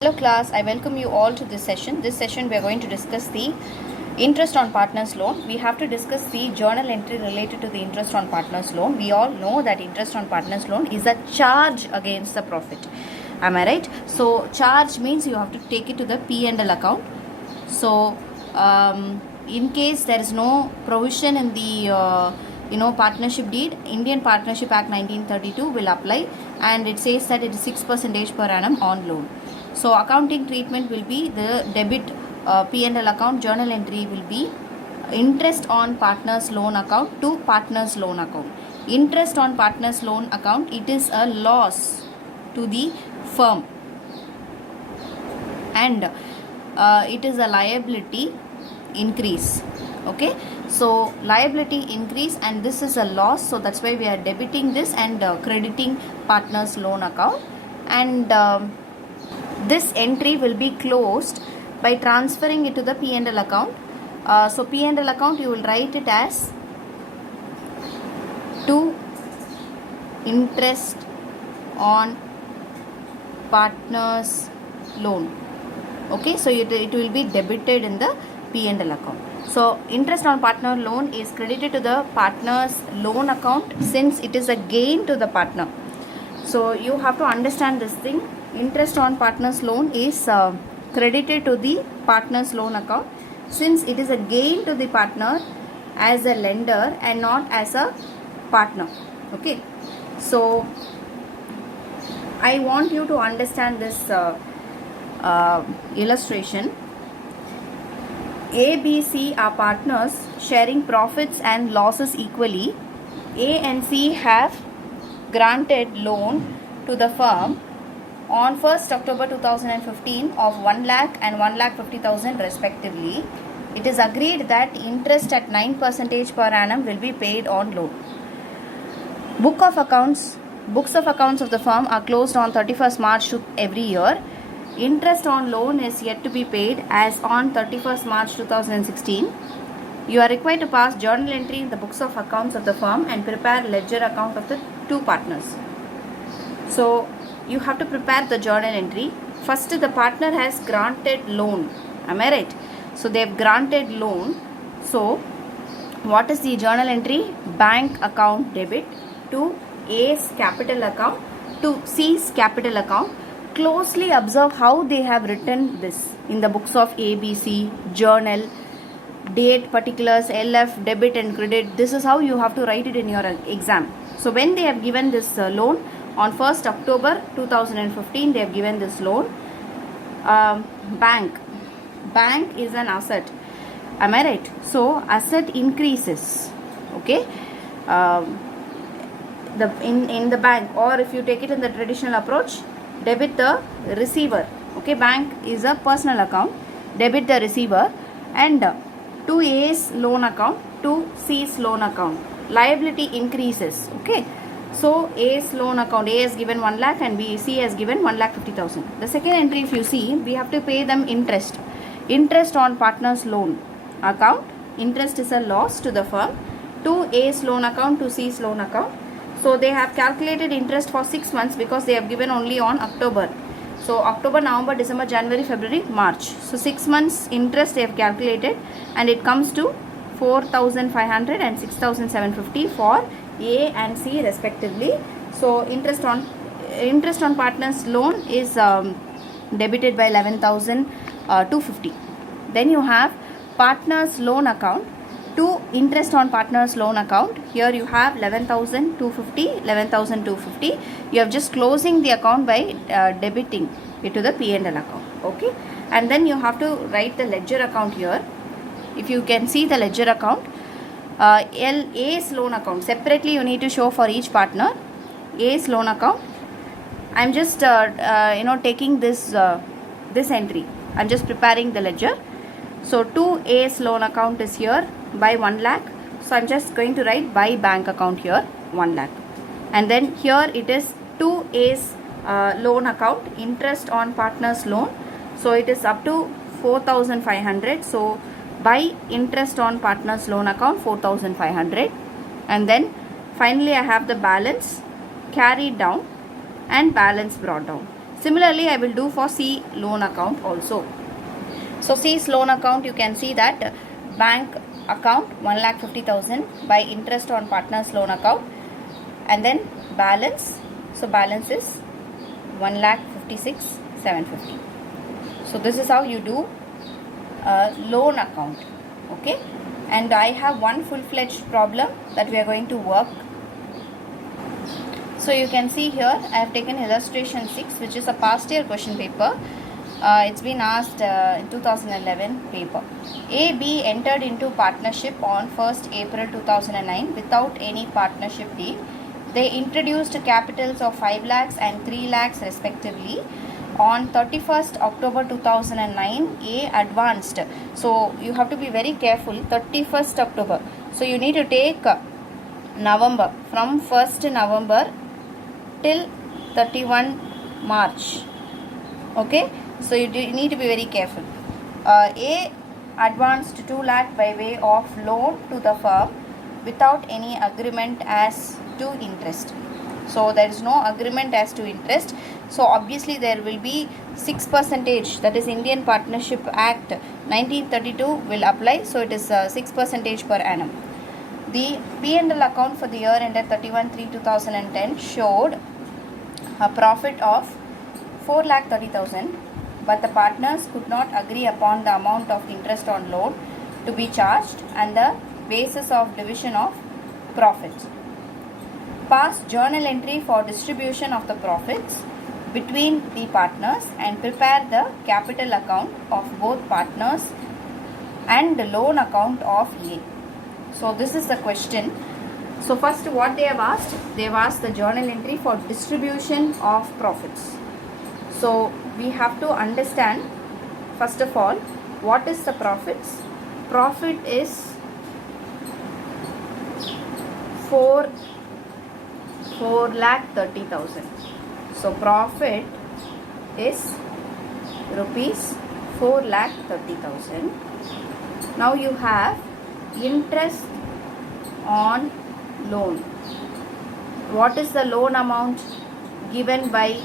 Hello class, I welcome you all to this session. This session we are going to discuss the interest on partners loan. We have to discuss the journal entry related to the interest on partners loan. We all know that interest on partners loan is a charge against the profit. Am I right? So charge means you have to take it to the P&L account. So in case there is no provision in the partnership deed, Indian Partnership Act 1932 will apply, and it says that it is 6% per annum on loan. So accounting treatment will be the debit P&L account. Journal entry will be interest on partners loan account to partners loan account. Interest on partners loan account, it is a loss to the firm, and it is a liability increase. Okay, so liability increase and this is a loss, so that's why we are debiting this and crediting partners loan account, and this entry will be closed by transferring it to the P&L account. So P&L account, you will write it as to interest on partners loan. Okay, so it will be debited in the P&L account. So interest on partner loan is credited to the partner's loan account since it is a gain to the partner. So you have to understand this thing. Interest on partner's loan is credited to the partner's loan account since it is a gain to the partner as a lender and not as a partner. Okay, so I want you to understand this illustration. A, B, C are partners sharing profits and losses equally. A and C have granted loan to the firm on 1st October 2015 of 1 lakh and 1,50,000 respectively. It is agreed that interest at 9% per annum will be paid on loan. Books of accounts of the firm are closed on 31st March every year. Interest on loan is yet to be paid as on 31st March 2016. You are required to pass journal entry in the books of accounts of the firm and prepare ledger account of the two partners. So you have to prepare the journal entry. First, the partner has granted loan. Am I right? So they have granted loan. So what is the journal entry? Bank account debit to A's capital account to C's capital account. Closely observe how they have written this in the books of ABC, journal, date, particulars, LF, debit and credit. This is how you have to write it in your exam. So when they have given this loan on 1st October 2015, they have given this loan. Bank is an asset. Am I right? So asset increases. Okay. In the bank, or if you take it in the traditional approach, debit the receiver. Okay, bank is a personal account. Debit the receiver and to A's loan account to C's loan account. Liability increases. Okay, so A's loan account, A has given 1 lakh and C has given 1,50,000. The second entry, if you see, we have to pay them interest. Interest on partner's loan account. Interest is a loss to the firm. To A's loan account to C's loan account. So they have calculated interest for 6 months because they have given only on October. So October, November, December, January, February, March. So 6 months interest they have calculated, and it comes to 4,500 and 6,750 for A and C respectively. So interest on partners loan is debited by 11,250. Then you have partners loan account to interest on partners loan account. Here you have 11,250. You have just closing the account by debiting it to the P&L account. Okay, and then you have to write the ledger account here. If you can see the ledger account, A's loan account separately you need to show for each partner. A's loan account, I'm just taking this entry. I'm just preparing the ledger. So to A's loan account is here by 1 lakh. So I'm just going to write by bank account here 1 lakh. And then here it is to A's loan account, interest on partner's loan. So it is up to 4,500. So by interest on partner's loan account 4,500. And then finally I have the balance carried down and balance brought down. Similarly, I will do for C loan account also. So C's loan account, you can see that bank account 1,50,000 by interest on partner's loan account, and then balance. So balance is 1,56,750. So this is how you do a loan account. Okay, and I have one full-fledged problem that we are going to work. So you can see here I have taken illustration 6, which is a past year question paper. It's been asked in 2011 paper. A, B entered into partnership on 1st April 2009 without any partnership deal. They introduced capitals of 5 lakhs and 3 lakhs respectively. On 31st October 2009, A advanced. So you have to be very careful. 31st October. So you need to take November, from 1st November till 31 March. Okay. So you need to be very careful. A advanced 2 lakh by way of loan to the firm without any agreement as to interest. So there is no agreement as to interest. So obviously there will be 6%, that is Indian Partnership Act 1932 will apply. So it is 6% per annum. The P&L account for the year ended 31/3/2010 showed a profit of 4,30,000, but the partners could not agree upon the amount of interest on loan to be charged and the basis of division of profits. Pass journal entry for distribution of the profits between the partners and prepare the capital account of both partners and the loan account of A. So this is the question. So first, what they have asked? They have asked the journal entry for distribution of profits. So we have to understand, first of all, what is the profits? Profit is 4,30,000. So profit is rupees 4,30,000. Now you have interest on loan. What is the loan amount given by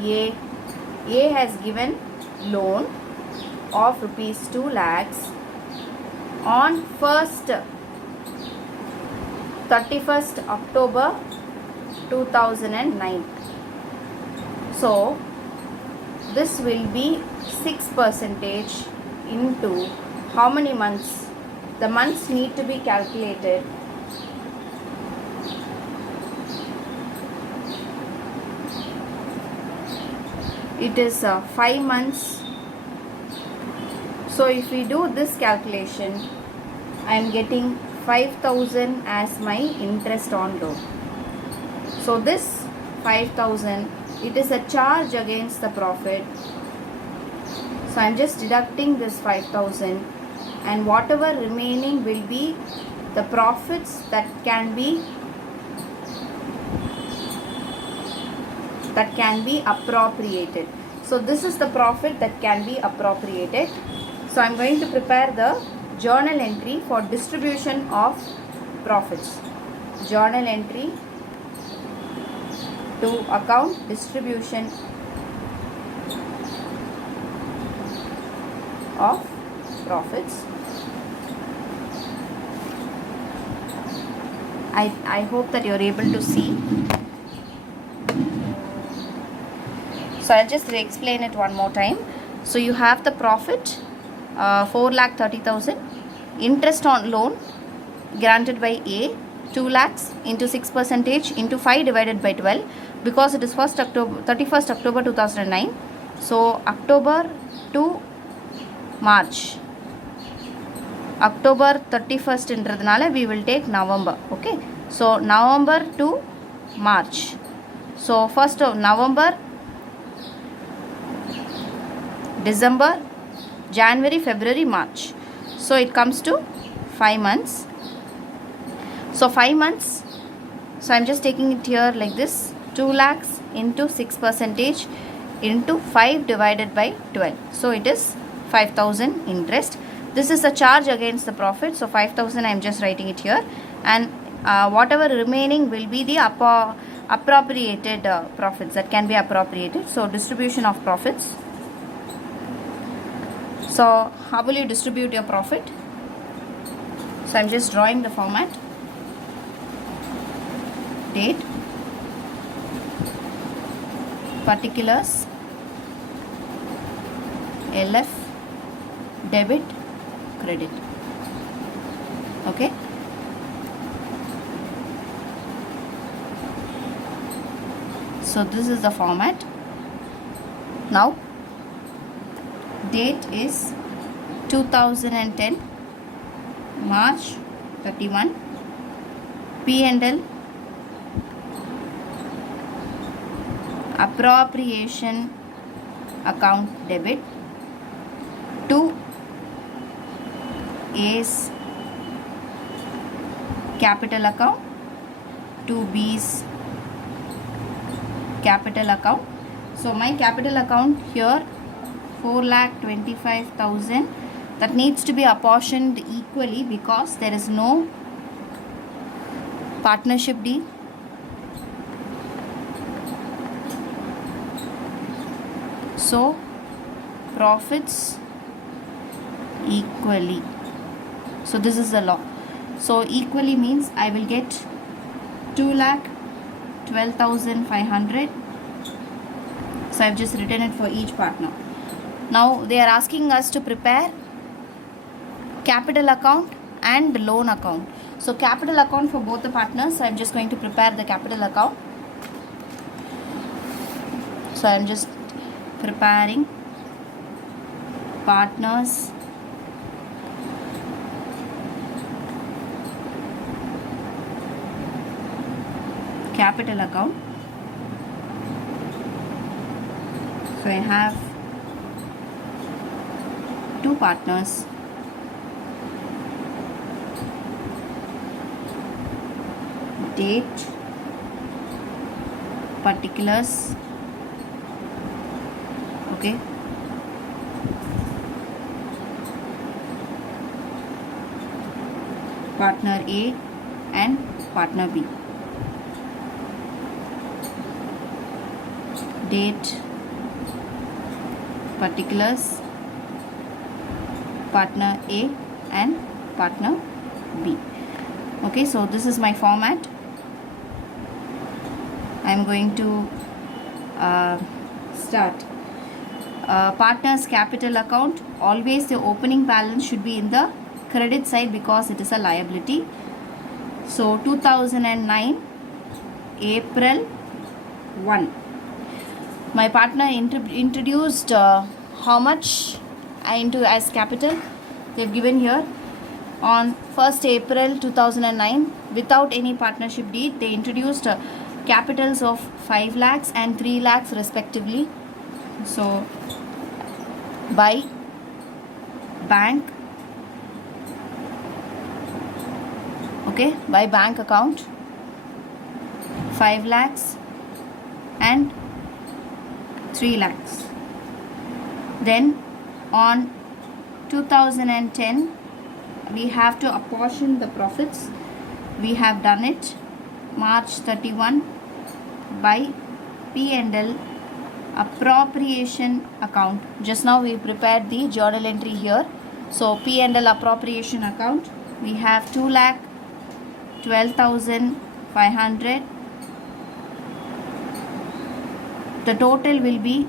A? A has given loan of rupees 2 lakhs on 31st October 2009. So this will be 6% into how many months? The months need to be calculated. It is 5 months. So if we do this calculation, I am getting 5,000 as my interest on loan. So this 5,000, it is a charge against the profit. So I am just deducting this 5,000, and whatever remaining will be the profits that can be appropriated. So this is the profit that can be appropriated. So I am going to prepare the journal entry for distribution of profits. Journal entry to account distribution of profits. I hope that you are able to see. So I'll just explain it one more time. So you have the profit 4,30,000, interest on loan granted by A 2 lakhs into 6% into 5 divided by 12, because it is 31st October 2009. So October to March. October 31st intradhanala we will take November. Okay. So November to March. So 1st of November, December, January, February, March. So it comes to 5 months. So 5 months. So I am just taking it here like this. 2 lakhs into 6% into 5 divided by 12. So it is 5,000 interest. This is the charge against the profit. So 5,000 I am just writing it here. And whatever remaining will be the appropriated profits that can be appropriated. So distribution of profits. So how will you distribute your profit? So I'm just drawing the format. Date, particulars, LF, debit, credit. Okay. So this is the format. Now date is 2010 March 31. P&L, appropriation account debit. 2 A's capital account, 2 B's capital account. So my capital account here 4,25,000, that needs to be apportioned equally because there is no partnership deed. So profits equally. So this is the law. So equally means I will get 2,12,500. So I've just written it for each partner. Now they are asking us to prepare capital account and loan account. So capital account for both the partners. I'm just going to prepare the capital account. So I'm just preparing partners capital account. So I have 2 partners. Date, particulars. Okay. Partner A and partner B. Date, particulars, partner A and partner B. Okay, so this is my format. I am going to start. Partners capital account, always the opening balance should be in the credit side because it is a liability. So 2009 April 1. My partner introduced how much into as capital. They've given here on 1st April 2009 without any partnership deed. They introduced capitals of 5 lakhs and 3 lakhs respectively. So by bank, okay, by bank account 5 lakhs and 3 lakhs. Then on 2010 we have to apportion the profits. We have done it. March 31 by P&L appropriation account. Just now we prepared the journal entry here. So P&L appropriation account, we have 2,12,500. The total will be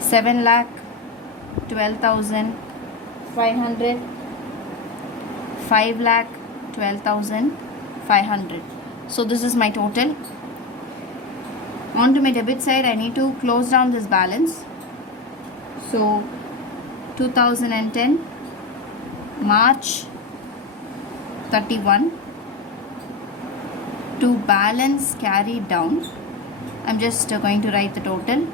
7,12,500, 5,12,500. So this is my total. On to my debit side, I need to close down this balance. So 2010 March 31 to balance carried down. I'm just going to write the total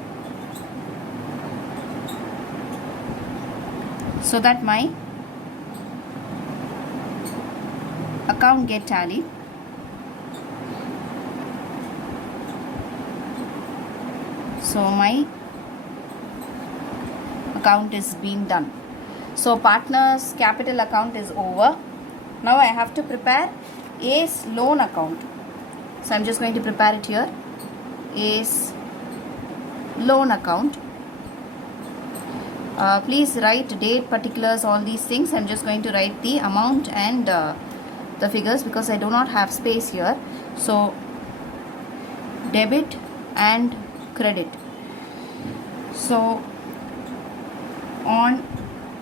so that my account get tallied. So my account is being done. So partners capital account is over. Now I have to prepare A's loan account. So I'm just going to prepare it here. A's loan account. Please write date, particulars, all these things. I'm just going to write the amount and the figures because I do not have space here. So debit and credit. So on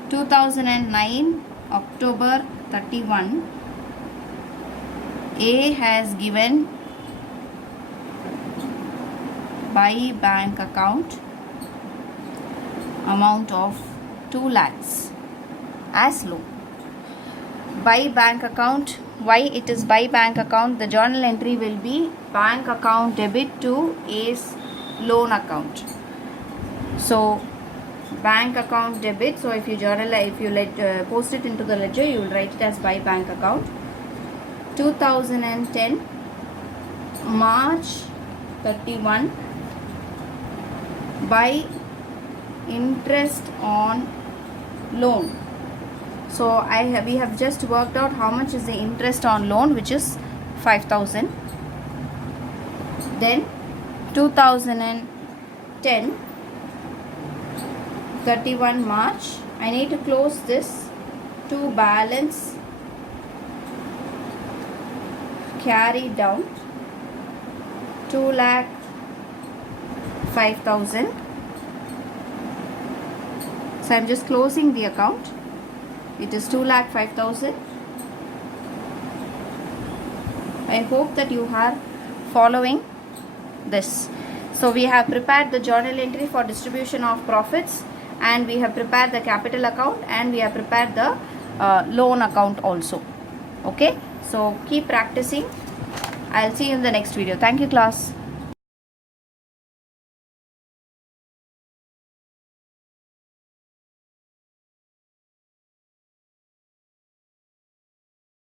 2009 October 31, A has given by bank account amount of 2 lakhs as loan. By bank account, why it is by bank account? The journal entry will be bank account debit to A's loan account. So bank account debit. So if you post it into the ledger, you will write it as by bank account. 2010 March 31 by interest on loan. So we have just worked out how much is the interest on loan, which is 5,000. Then 2010 31 March, I need to close this to balance carry down 2,05,000. So I'm just closing the account. It is 2,05,000. I hope that you are following this. So we have prepared the journal entry for distribution of profits, and we have prepared the capital account, and we have prepared the loan account also. Okay, so keep practicing. I'll see you in the next video. Thank you, class.